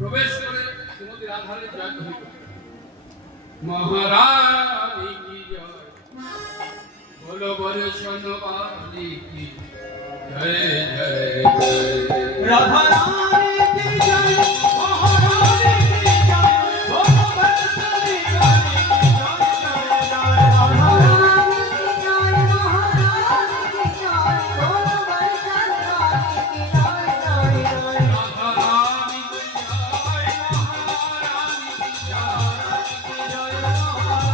প্রবেশ করে শ্রীমতী রাধারানী জয় কহিল, মহারানী কি জয়, বলো বৈষ্ণবানী কি জয় জয় জয়, রাধারানী কি জয়, মহারানী কি জয়, বলো বৈষ্ণবানী কি জয় জয় জয়, রাধারানী কি জয়, মহারানী কি জয়, বলো বৈষ্ণবানী কি জয় জয় জয়, রাধারানী কি জয়, মহারানী কি জয়,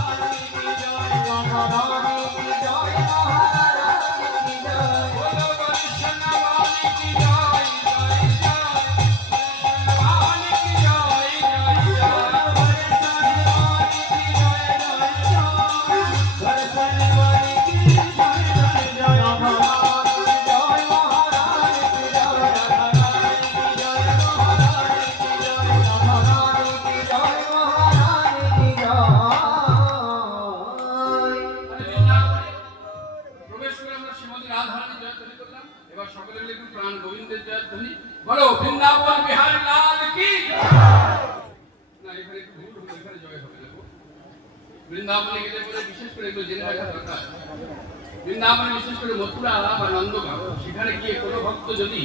মহারানী কি জয়, মহারানী কি জয়, মহারানী কি জয়, বলো বৈষ্ণবানী কি জয় জয় জয়, বৈষ্ণবানী কি জয় জয় জয়, প্রবেশ করে আমরা শ্রীমতী রাধারানী জয়ধ্বনি করলাম। এবার সকলে মিলে একটু প্রাণ গোবিন্দের জয়ধ্বনি বলো, বৃন্দাবন বিহারী লাল কি। না, এখানে একটু ভুল হলো, এখানে জয় হবে না। বৃন্দাবনে গেলে পরে বিশেষ করে এগুলো জেনে রাখা দরকার। বৃন্দাবনে বিশেষ করে মথুরা বা নন্দগাঁও, সেখানে গিয়ে কোনো ভক্ত যদি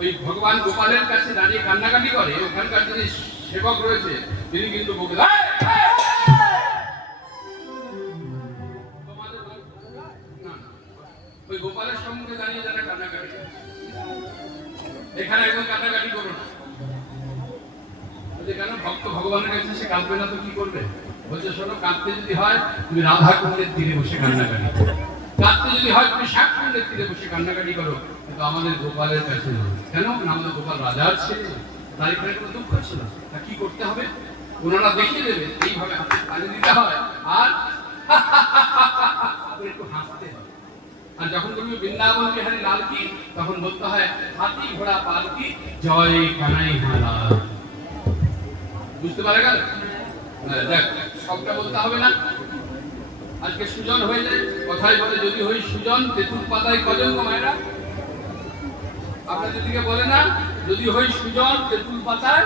ওই ভগবান গোপালের কাছে দাঁড়িয়ে কান্নাকাটি করে, ওখানকার যিনি সেবক রয়েছে তিনি কিন্তু বলবে, ওই গোপালের সম্মুখে দাঁড়িয়ে যারা কান্নাকাটি করে, এখানে একদম কান্নাকাটি করো না। কেন? ভক্ত ভগবানের কাছে সে কাঁদবে না তো কি করবে? বলছে শোনো, কাঁদতে যদি হয় তুমি রাধা কুণ্ডের তীরে বসে কান্নাকাটি করো, কাঁদতে যদি হয় তুমি শাক কুণ্ডের তীরে বসে কান্নাকাটি করো, কিন্তু আমাদের গোপালের কাছে নয়। কেন? আমাদের গোপাল রাজার ছেলে, তার এখানে কোনো দুঃখ ছিল। তা কি করতে হবে? ওনারা দেখিয়ে দেবে, এইভাবে হাতে পানি দিতে হয় আর একটু হাসতে হবে। আর যখন তুমি বৃন্দাবন বিহারী লাল কি, তখন বলতে হয় হাতি ঘোড়া পালকি জয় কানাই লাল। বুঝতে পারে গেল? দেখ, সবটা বলতে হবে না। আজকে সুজন হয়ে যায়, কথাই বলে যদি হই সুজন, তেঁতুল পাতায় কজন গো মায়েরা? আপনাদের দিকে বলে না, যদি হই সুজন তেঁতুল পাতায়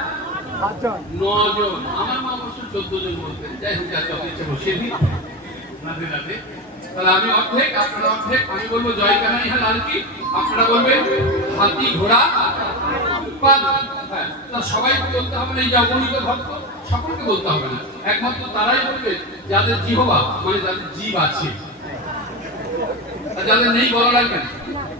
9 জন। আমার মা অবশ্য 14 জন বলতেন। যাই হোক, যাতে ইচ্ছে বসিয়ে দিই রাধে রাধে। তাহলে আমি অর্ধেক, আপনারা অর্ধেক। আমি বলবো জয় কানাই লাল কি, আপনারা বলবেন হাতি ঘোড়া পালকি। হ্যাঁ, সবাই বলতে হবে না, এই যে অগণিত ভক্ত সকলকে বলতে হবে না। একমাত্র তারাই বলবে যাদের জিহ্বা, মানে যাদের জীব আছে, যাদের নেই বলা লাগবে না,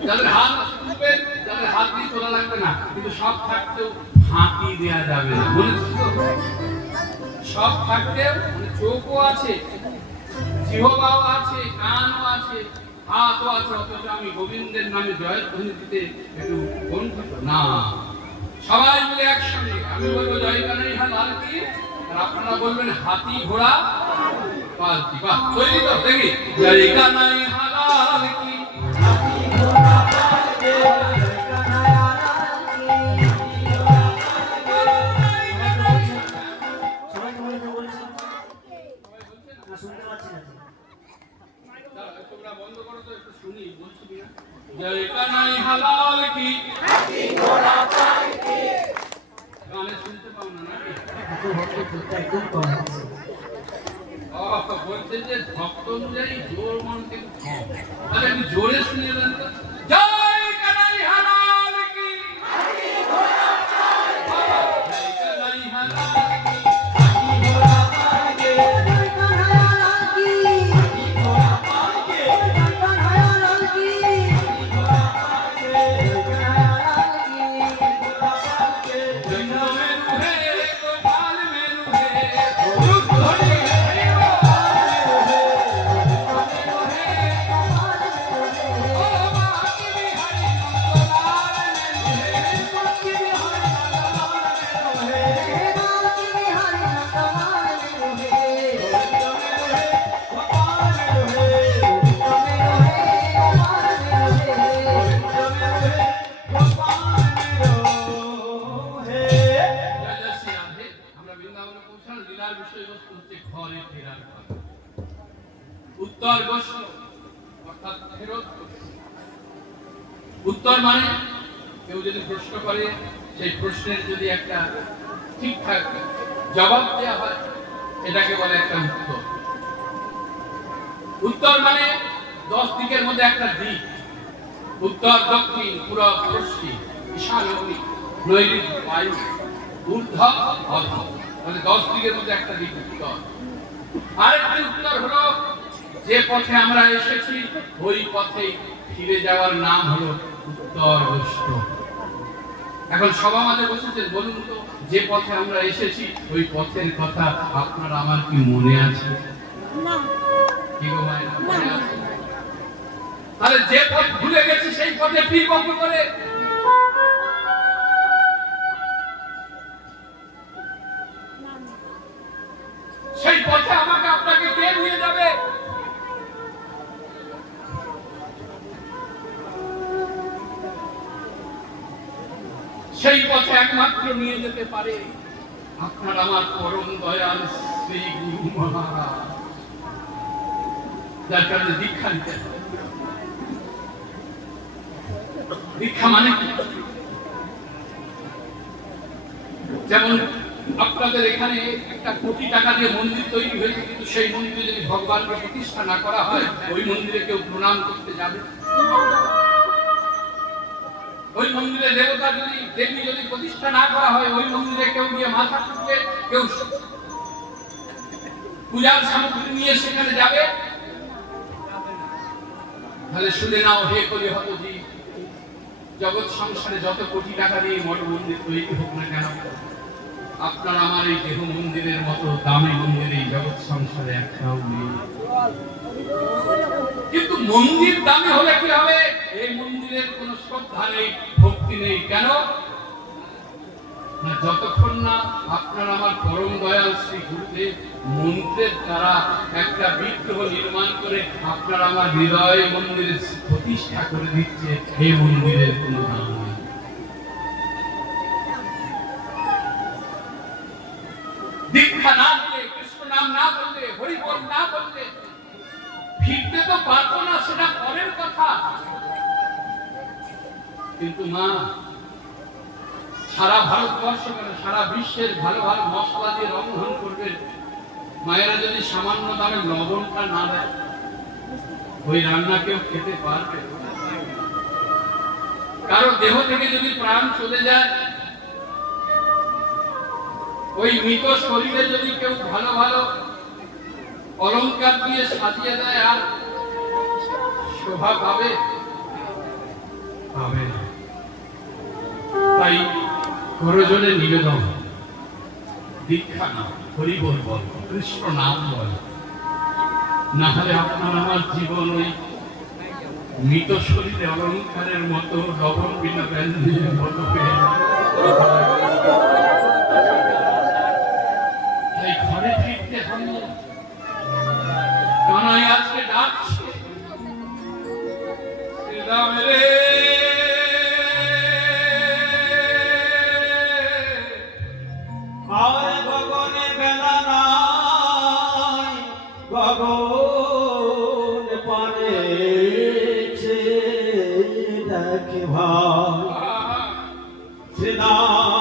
যাদের হাত তুলবে, যাদের হাত দিয়ে তোলা লাগবে না, কিন্তু সব থাকতেও হাতি দেওয়া যাবে না। বলেছি তো, সব থাকতেও মানে চোখও আছে, জিহ্বাও আছে, কানও আছে, হাতও আছে, অথচ আমি গোবিন্দের নামে জয়ধ্বনি দিতে একটু বঞ্চিত না। সবাই মিলে একসঙ্গে আমি বলবো জয় কানাই লাল কি, আর আপনারা বলবেন হাতি ঘোড়া পালকি। বাহ, তৈরি তো? দেখি জয় কানাই লাল কি, হাতি ঘোড়া পালকি, জয় কানাই লাল কি। সবাই বলছে না, শুনতে পাচ্ছি না। তোমরা বন্ধ করো তো, একটু শুনি বলছি কিনা। জয় কানাই লাল কি, হাতি ঘোড়া পালকি। গানে শুনতে পাও না নাকি? একদম কম। বলছেন যে ভক্ত অনুযায়ী জোর মন থেকে অর্থাৎ ফেরত। উত্তর মানে কেউ যদি প্রশ্ন করে সেই প্রশ্নের যদি একটা ঠিকঠাক জবাব দেওয়া হয় এটাকে বলে একটা উত্তর। উত্তর মানে 10 দিকের মধ্যে একটা দিক, উত্তর, দক্ষিণ, পূরব, পশ্চিম, ঈশান, অগ্নি, নৈঋত্য, বায়ু, ঊর্ধ্ব, অধ, মানে 10 দিকের মধ্যে একটা দিক উত্তর। আরেকটি উত্তর হলো যে পথে আমরা এসেছি ওই পথে ফিরে যাওয়ার নাম হলো উত্তর অষ্ট। এখন সভা মাঝে বসেছেন, বলুন তো যে পথে আমরা এসেছি ওই পথের কথা আপনার আমার কি মনে আছে? না। কি গো মায়েরা, মনে আছে? তাহলে যে পথ ভুলে গেছি সেই পথে ফিরব কি করে? সেই পথে আমাকে আপনাকে কে নিয়ে যাবে? সেই পথে একমাত্র নিয়ে যেতে পারে আপনার আমার পরম দয়াল শ্রী গুরু মহারাজ, যার কাছে দীক্ষা নিতে হবে। দীক্ষা মানে কি? যেমন আপনাদের এখানে একটা কোটি টাকা দিয়ে মন্দির তৈরি হয়েছে, কিন্তু সেই মন্দিরে যদি ভগবানকে প্রতিষ্ঠা না করা হয় ওই মন্দিরে কেউ প্রণাম করতে যাবে? ওই মন্দিরে দেবতা যদি দেবী যদি প্রতিষ্ঠা না করা হয় ওই মন্দিরে কেউ গিয়ে মাথা ঠুকবে, কেউ পূজার সামগ্রী নিয়ে সেখানে যাবে? তাহলে শুনে নাও হে কলি হতজি, জগৎ সংসারে যত কোটি টাকা দিয়ে মঠ মন্দির তৈরি হোক না কেন, আপনার আমার এই দেহ মন্দিরের মতো দামি মন্দির এই জগৎ সংসারে একটাও নেই। কিন্তু মন্দির দামি হলে কি হবে? এই মন্দিরের কোন শ্রদ্ধা নেই, ভক্তি নেই। কেন না? যতক্ষণ না আপনার আমার পরম দয়াল শ্রী গুরুদেব মন্ত্রের দ্বারা একটা বিগ্রহ নির্মাণ করে আপনার আমার হৃদয় মন্দিরে প্রতিষ্ঠা করে দিচ্ছে, এই মন্দিরের কোনো দাম নেই। দীক্ষা না দিলে, কৃষ্ণ নাম না বললে, হরি বল না বললে ফিরতে তো পারবো না, সেটা পরের কথা। কিন্তু মা, সারা ভারতবর্ষ কেন সারা বিশ্বের ভালো ভালো মশলা দিয়ে রন্ধন করবেন, মায়েরা যদি সামান্য দামে লবণটা না দেয় ওই রান্না কেউ খেতে পারবে? কারো দেহ থেকে যদি প্রাণ চলে যায়, ওই মৃত শরীরে যদি কেউ ভালো ভালো অলংকার দিয়ে সাজিয়ে দেয় আর শোভা পাবে? পাবে না। তাই করজনে নিবেদন, দীক্ষা নাও, হরি বল বল, কৃষ্ণ নাম বল, না হলে আপনার আমার জীবন ওই মৃত শরীরে অলংকারের মতো লবণ বিনা ব্যঞ্জনের মতো হয়ে যায়। তাই ঘরে ফিরতে হবে। কানাই আজকে ডাকছে, শ্রীরাম রে আর গগনে বেলা নাই, গগন পানে দেখে ভাই শ্রীরাম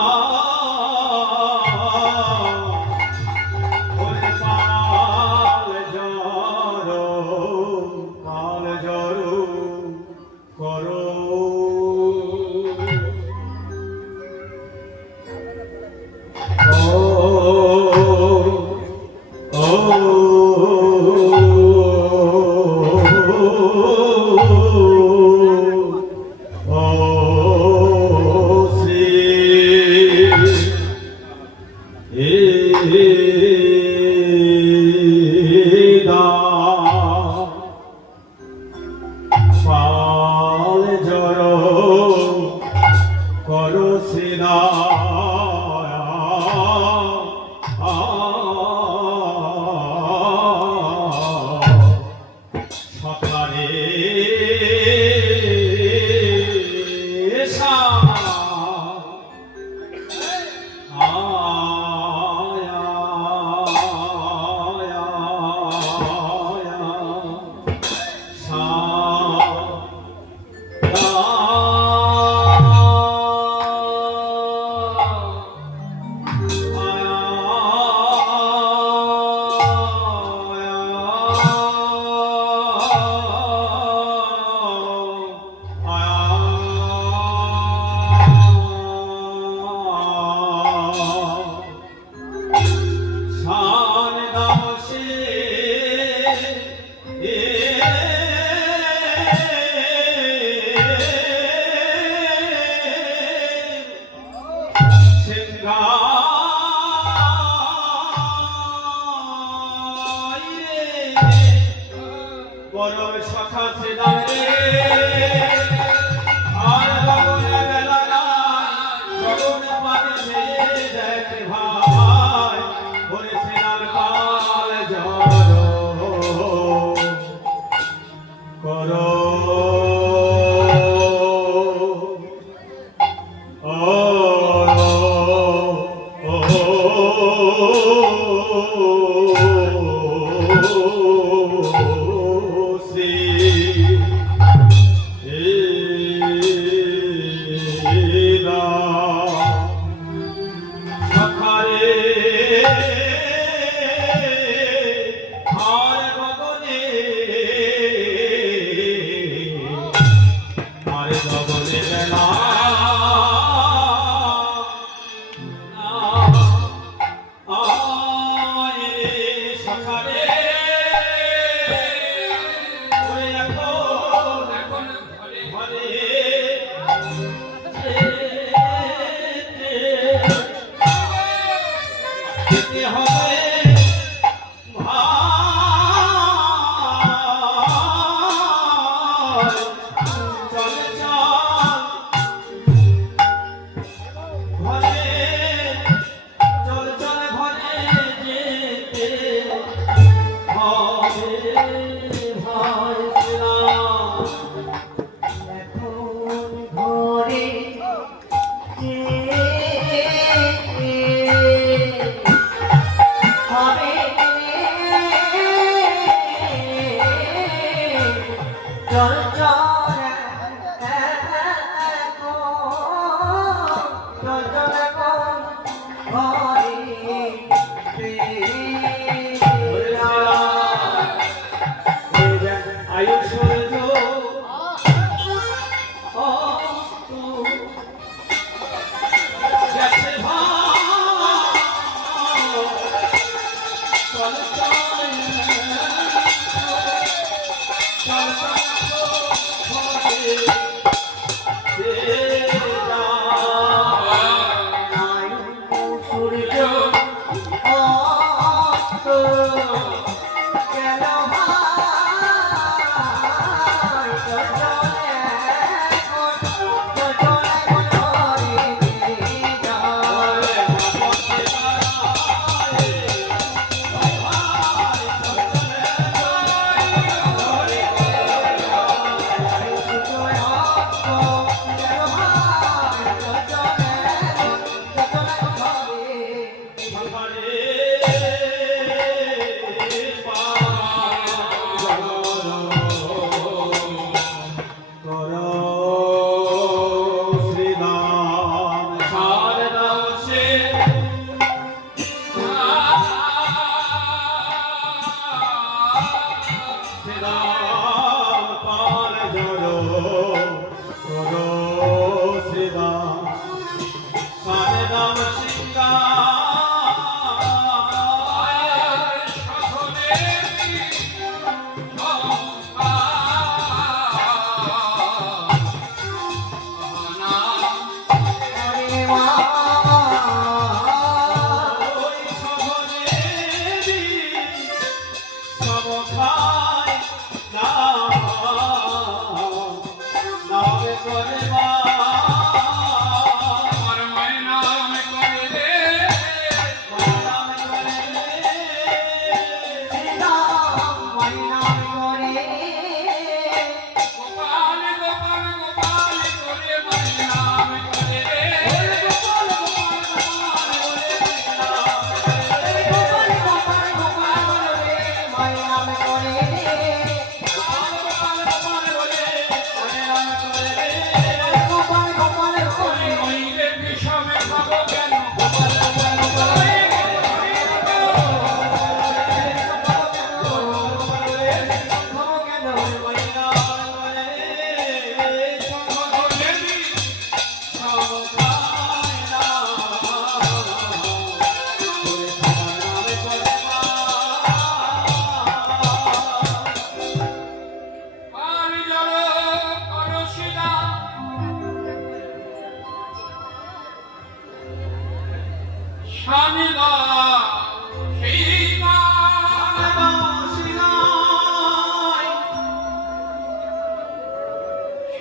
তবে সখা শ্রীদাম রে আর গগনে বেলা নাই গগনে পানি ছেয়ে দেখে ভাই ওরে শ্রীদাম কাল জড়ো করো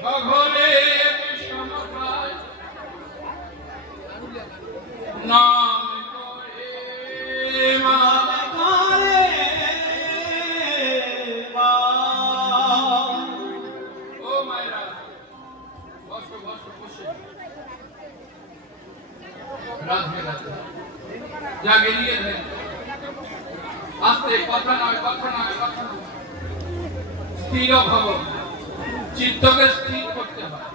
সঘরে সমকায় নাম করে মা করে মা ও মায়েরা বসো বসো বসে রাধে রাধে যা গেলিয়ে দেন আস্তে কথা নয় কথা নয় কথা নয় স্থির ভব চিত্তকে স্থির করতে হয়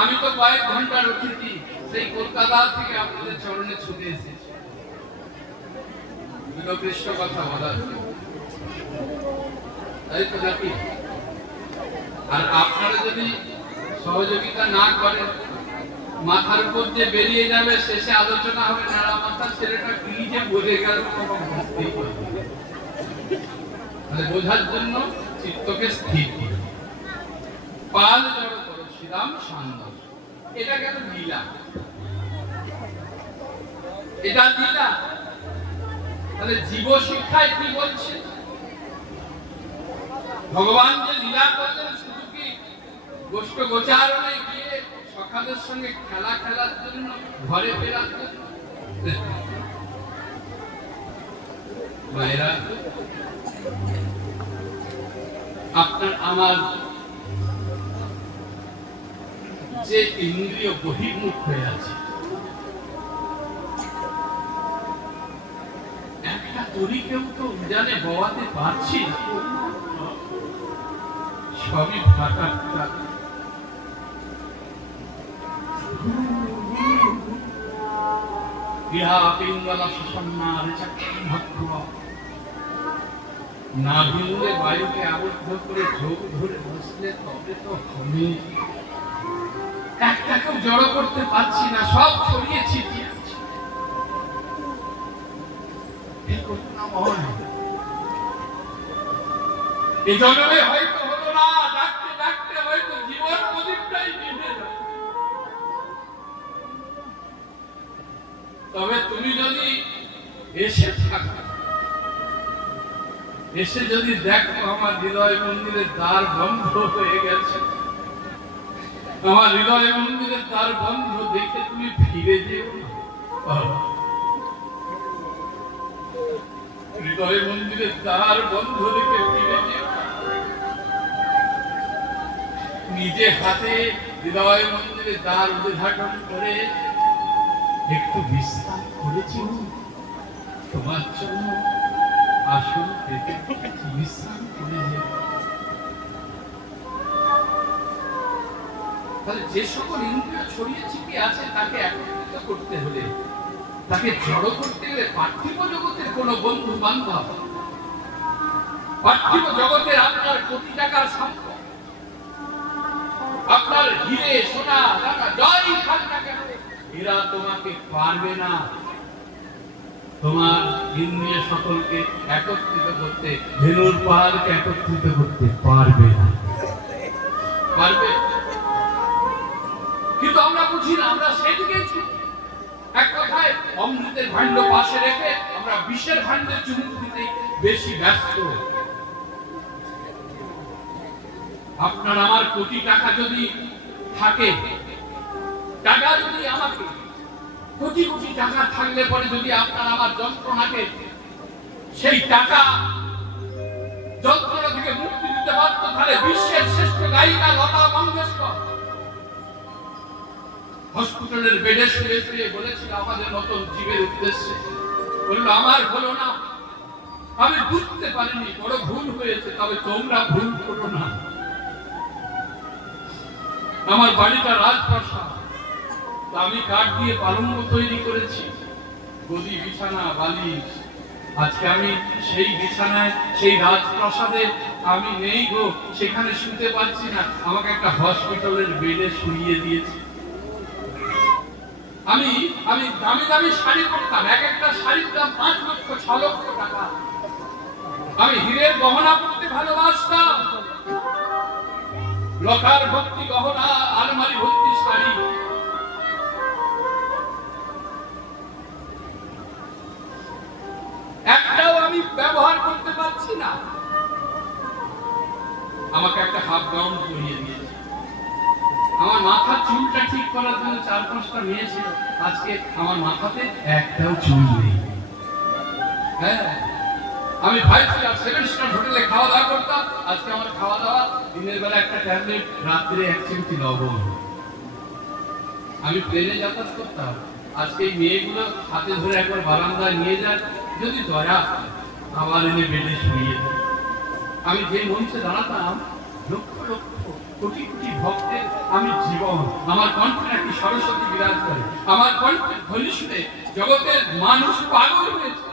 আমি তো কয়েক ঘন্টা রুখেছি সেই কলকাতা থেকে আপনাদের চরণে ছুটে এসেছি কৃষ্ণ কথা বলার জন্য। তাই তো নাকি আর আপনারা যদি সহযোগিতা না করেন মাথার উপর যে বেরিয়ে যাবে শেষে আলোচনা হবে নাড়া মাথা ছেলেটা কি যে বোঝে গেল বুঝতেই পারবে না। তাহলে বোঝার জন্য চিত্তকে স্থির করে পাল জড় করো শ্রীরাম শান্ত এটা কেন লীলা এটা লীলা তাহলে জীব শিক্ষায় কি বলছে ভগবান যে লীলা করলেন শুধু কি গোষ্ঠ গোচারণে গিয়ে সখাদের সঙ্গে খেলার জন্য ঘরে ফেরার জন্য মায়েরা আপনার আমার যে ইন্দ্রিয় বহির্মুখ হয়ে আছে একটা তরিকেও তো জানে বওয়াতে পারছি না সবই ফাটাটা ইহা পিঙ্গলা সুসম্মার চাক্ষুভক্র না ভিড়ে বায়ুকে আবদ্ধ করে ঝোঁক ধরে বসলে তবে তো হবে একটাকেও জড়ো করতে পারছি না সব ছড়িয়ে ছিটিয়ে আছে এই জন্মে হয়তো হলো না ডাকতে ডাকতে হয়তো জীবন প্রদীপটাই নিভে যাবে তবে তুমি যদি এসে থাকো এসে যদি দেখো আমার হৃদয় মন্দিরের দ্বার বন্ধ হয়ে গেছে আমার হৃদয় মন্দিরের দ্বার বন্ধ দেখে তুমি ফিরে যেও না হৃদয় মন্দিরের দ্বার বন্ধ দেখে ফিরে যেও না নিজে হাতে হৃদয় মন্দিরের দ্বার উদ্ঘাটন করে একটু বিশ্রাম করেছি তোমার জন্য আসল পেতে বিশ্রাম করে যে তাহলে যে সকল ইন্দ্রিয় ছড়িয়ে ছিটিয়ে আছে তাকে একত্রিত করতে হলে তাকে জড়ো করতে হলে পার্থিব জগতের কোন বন্ধু বান্ধব পার্থিব জগতের আপনার কোটি টাকার সম্পদ আপনার হিরে সোনা টাকা জয় থাক না কেন এরা তোমাকে পারবে না তোমার ইন্দ্রিয় সকলকে একত্রিত করতে ধেনুর পাহাড়কে একত্রিত করতে পারবে না পারবে কিন্তু আমরা বুঝি না আমরা সেদিকে এক কথায় অমৃতের ভাণ্ড পাশে রেখে আমরা বিষের ভাণ্ডের চুমুক দিতে বেশি ব্যস্ত আপনার আমার কোটি টাকা যদি থাকে টাকা যদি আমাকে কোটি কোটি টাকা থাকলে পরে যদি আপনার আমার যন্ত্রণাকে সেই টাকা যন্ত্রণা থেকে মুক্তি দিতে পারত তাহলে বিশ্বের শ্রেষ্ঠ গায়িকা লতা মঙ্গেশকর হসপিটালের বেডে শুয়ে শুয়ে বলেছিল আমাদের নতুন জীবের উদ্দেশ্যে বলল আমার হলো না আমি বুঝতে পারিনি বড় ভুল হয়েছে তবে তোমরা ভুল করো না আমার বাড়িটা রাজপ্রাসাদ আমি কাঠ দিয়ে পালঙ্ক তৈরি করেছি গদি বিছানা বালিশ আজকে আমি সেই বিছানায় সেই রাজপ্রাসাদে আমি নেই গো সেখানে শুতে পারছি না আমাকে একটা হসপিটালের বেডে শুইয়ে দিয়েছে আমি আমি দামি দামি শাড়ি পরতাম এক একটা শাড়ির দাম 5 লক্ষ 6 লক্ষ টাকা আমি হীরের গহনা পরতে ভালোবাসতাম লকার ভর্তি গহনা আলমারি ভর্তি শাড়ি একটাও আমি ব্যবহার করতে পারছি না আমাকে একটা হাফ গাউন পরিয়ে দিয়েছে আমার মাথার চুলটা ঠিক করার জন্য 4-5টা মেয়ে ছিল, আজকে আমার মাথাতে একটাও চুল নেই। হ্যাঁ, আমি 5 স্টার 7 স্টার হোটেলে খাওয়া দাওয়া করতাম, আজকে আমার খাওয়া দাওয়া দিনের বেলা একটা ট্যাবলেট, রাত্রে 1 চিমটি লবণ। আমি প্লেনে যাতায়াত করতাম, আজকে এই মেয়েগুলো হাতে ধরে একবার বারান্দায় নিয়ে যায়, যদি দয়া আবার এনে বেডে শুয়ে দেয়। আমি যে মঞ্চে দাঁড়াতাম, লক্ষ লক্ষ কোটি কোটি ভক্তের আমি জীবন, আমার কণ্ঠে নাকি সরস্বতী বিরাজ করে, আমার কণ্ঠের ধ্বনি শুনে জগতের মানুষ পাগল হয়েছে।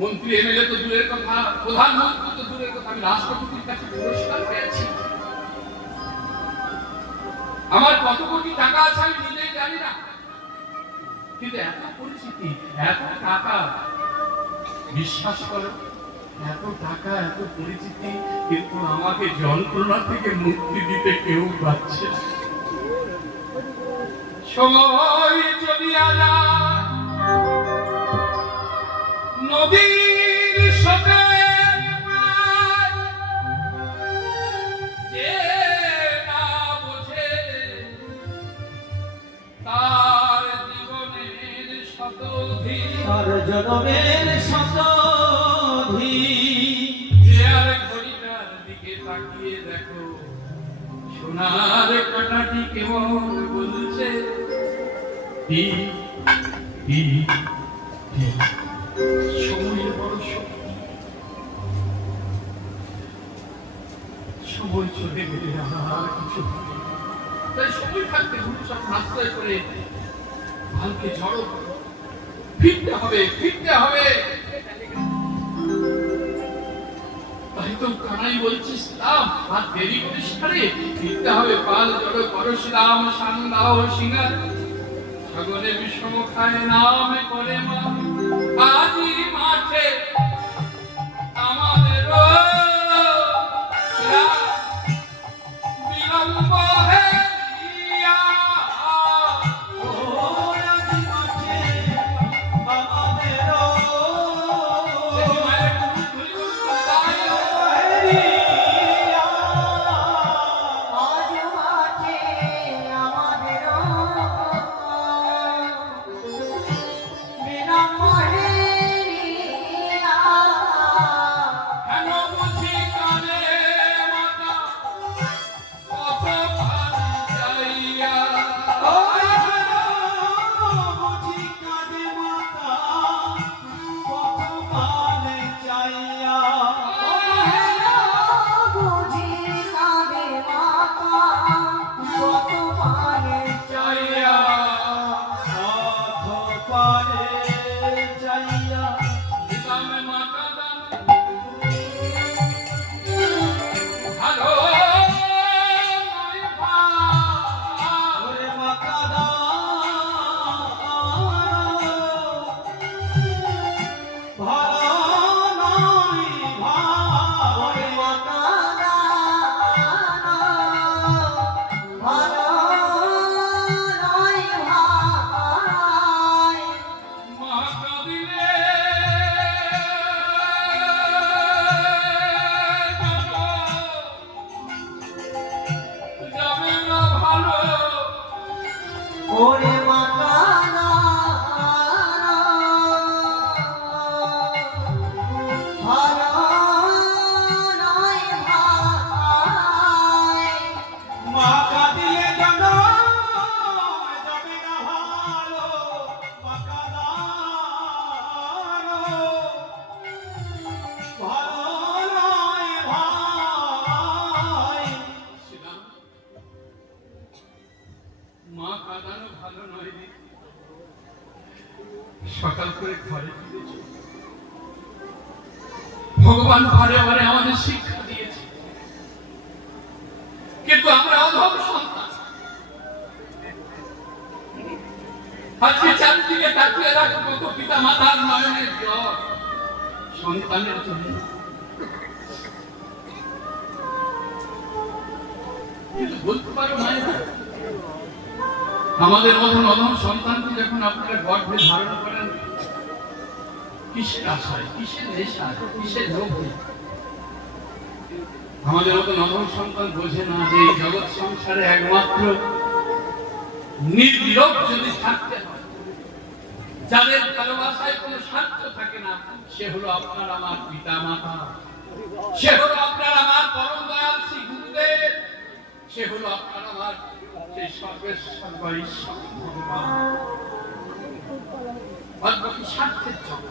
মন্ত্রী এমএলএ তো দূরের কথা, প্রধানমন্ত্রী তো দূরের কথা, আমি রাষ্ট্রপতির কাছে পুরস্কার পেয়েছি। আমার কত কোটি টাকা আছে আমি নিজেই জানি না, কিন্তু এত পরিচিতি, এত টাকা, বিশ্বাস করো, এত টাকা, এত পরিচিতি, কিন্তু আমাকে যন্ত্রণা থেকে মুক্তি দিতে কেউ পাচ্ছে না। সময় চলিয়া যায় নদীর সাথে, যে না বোঝে তার জীবনের শতাব্দী, তার জনমের শতাব্দী। আর ঘড়িটার দিকে তাকিয়ে দেখো, সোনার কাঁটাটি কেমন বলছে টি টি টি। সময়ের বড় শক্তি, সময় চলে গেলে আর কিছু হবে না। তাই সময় থাকতে সব রাস্তায় করে ভালকে ঝড়ো করো। ফিরতে হবে, ফিরতে হবে। তাই তো কানাই বলছিস, তাম আর দেরি করিস না রে, ফিরতে হবে। পাল জড়ো পরশুরাম সান্দাও সিঙ্গার, সকলে বিষম খায় নামে করে মা। আজি মাঠে আমাদের বিলম্ব হেরিয়া, ও আজি মাঠে আমাদের মায়ের ধুলি দায় হেরিয়া। আজ মাঠে আমাদের বিলম্ব হেরিয়া। কেন বুঝি কানে মাতা কত ভালো যাইয়া। ওই বুঝি কাঁদে মাতা কত পানে চাইয়া। বুঝি কাঁদে মাতা কত পানে যাইয়া পথ পানে চাইয়া। দিলাম মাতা দান ভালো নয় ভাই। ওরে মাতা ভালো নয় ভাই। ওরে মাতা ভালো নয় ভাই। মাতা দিলে যাবে না ভালো। ওরে মাতা ভালো নয় ভাই। মা কাঁদিলে যেন যাবে না ভালো। মা কাঁদানো ভালো নয় ভাই। শ্রীরাম, মা কাঁদানো ভালো নয় রে। সকাল করে ঘরে ফিরেছে, ভগবান বারে বারে আমাদের শিক্ষা দিয়েছে, কিন্তু আমরা অধম সন্তান। আজকে চারিদিকে তাকিয়ে রাখবো তো পিতা মাতার নয়নের জল সন্তানের জন্য, কিন্তু বলতে পারো মায়েরা, আমাদের মতন অধম সন্তানকে যখন আপনারা গর্ভে ধারণ করেন, কিসের আশায়, কিসের নেশায়, কিসের লোভে? আমাদের মতো নবম সন্তান বোঝে না যে এই জগৎ সংসারে একমাত্র নির্বিরোধ যদি থাকতে হয়, যাদের ভালোবাসায় কোনো স্বার্থ থাকে না, সে হলো আপনার আমার পিতা মাতা, সে হলো আপনার আমার পরম দয়াল শ্রী গুরুদেব, সে হলো আপনার আমার সেই সর্বেশ্বর ঈশ্বর ভগবান। অদ্ভুত স্বার্থের জন্য